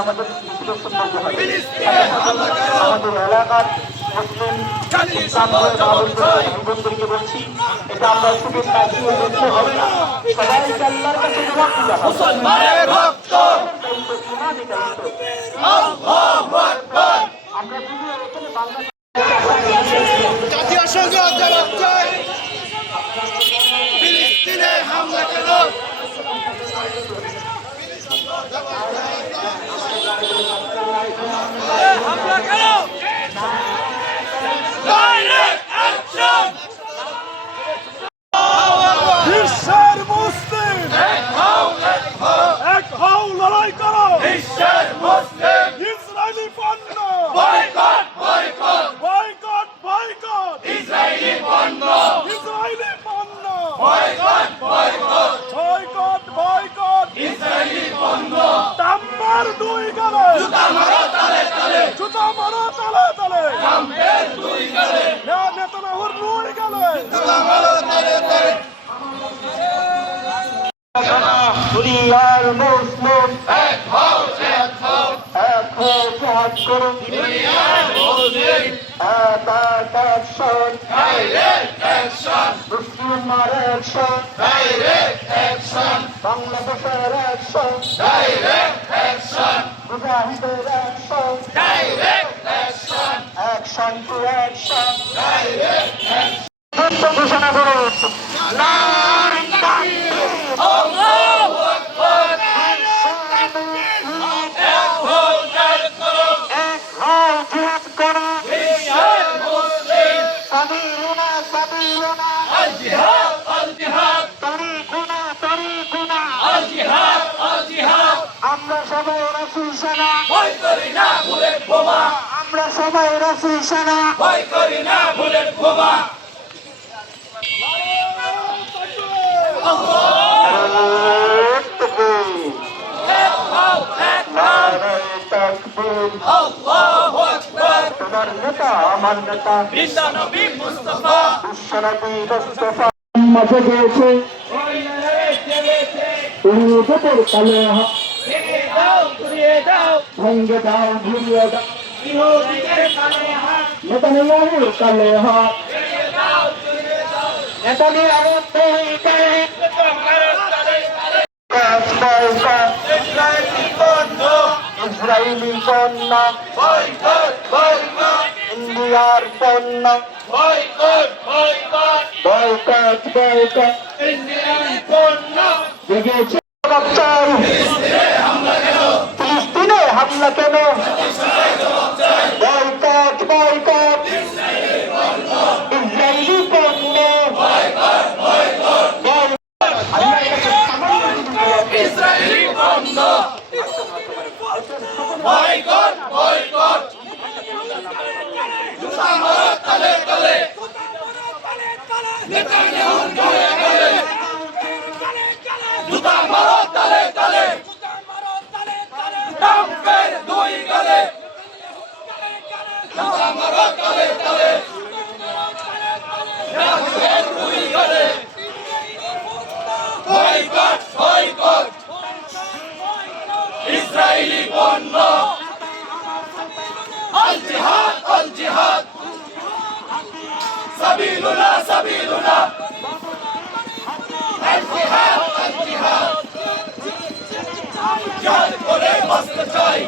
আমাদের আমাদের এলাকার মুসলিম বন্ধুকে বলছি, এটা আমরা শুধু তাকিয়ে দেখতে হবে না, সবাইকে আল্লাহর কাছে জবাব দিতে হবে। আমরা যদি এখানে বাংলা জাতীয় সংসদ জবাব চাই, ফিলিস্তিনে হামলা কেন? হামলা কেন? বিশ্বের মুসলিম এক হও, লড়াই করো। বিশ্বের মুসলিম ইসরায়েলি পণ্য boycott, boycott, boycott, boycott, Israeli পণ্য, ইসরায়েলি পণ্য boycott, boycott, boycott, boycott, Israeli পণ্য। তাম্বার দুই গালে জুতা মারো তালে তালে, জুতা মারো তালে তালে, তাম্বের দুই গালে নেতানিয়াহুর দুই গালে জুতা মারো তালে তালে। দুনিয়ার মুসলিম এক হও, এক হও, এক হয়ে জিহাদ করুন। দুনিয়ার মুসলিম অ্যাকশন, ডাইরেক্ট অ্যাকশন, মুসলিমার অ্যাকশন, ডাইরেক্ট অ্যাকশন, বাংলাদেশের অ্যাকশন, ডাইরেক্ট অ্যাকশন, মুজাহিদের action, direct action, action to action. Direct action. ঘোষণা করুন। নারে তাকবীর, আল্লাহু আকবার, এক হও, জিহাদ করো। এক হও, জিহাদ করো। বিশ্বের মুসলিম সাবিলুনা সাবিলুনা, আল জিহাদ, আল জিহাদ, তরিকুনা তরিকুনা। আল জিহাদ, আল জিহাদ। আমরা সবাই রাসূল সেনা, ভয় করি না বুলেট বোমা, আমরা সবাই রাসূল সেনা। ভয় করি না বুলেট বোমা। এক হও, এক হও, নারে তাকবীর, আল্লাহু আকবার, তোমার নেতা আমার নেতা ঈসা নবী মুস্তাফা বিশ্বনবী মুস্তাফা মাঝে গেছে। ওই নারে চলেছে, তুমি উপর কালে ভেঙে দাও, ঘুরিয়ে দাও, ভঙ্গে দাও ঘুরিয়ে দাও, বিরোধীদের কানে হাত, নেতানিয়াহুর কালে হাত, ভেঙে দাও, ঘুরিয়ে দাও, নেতানিয়াহুর দুই গালে তোমার তালে তালে। বয়কট, ইসরায়েলি পণ্য ইসরায়েলি পণ্য, বয়কট, বয়কট, ইন্ডিয়ার পণ্য boycott, boycott, boycott, boycott. Indian পণ্য। জেগেছে জবাব চাই, ফিলিস্তিনে হামলা কেন? বয়কট, বয়কট, ইসরায়েলি পণ্য বয়কট। ইসরায়েলি পণ্য বয়কট, বয়কট, জুতা মারো তালে তালে, নেতানিয়াহুর গালে গালে, জুতা মারো তালে তালে, ট্রাম্পের দুই গালে জুতা মারো তালে তালে, ট্রাম্পের দুই গালে। বয়কট, বয়কট, ইসরায়েলি পণ্য, আল জিহাদ, আল জিহাদ, সাবিলুনা সাবিলুনা, আল জিহাদ, আল জিহাদ, জিহাদ করে বাঁচতে চাই,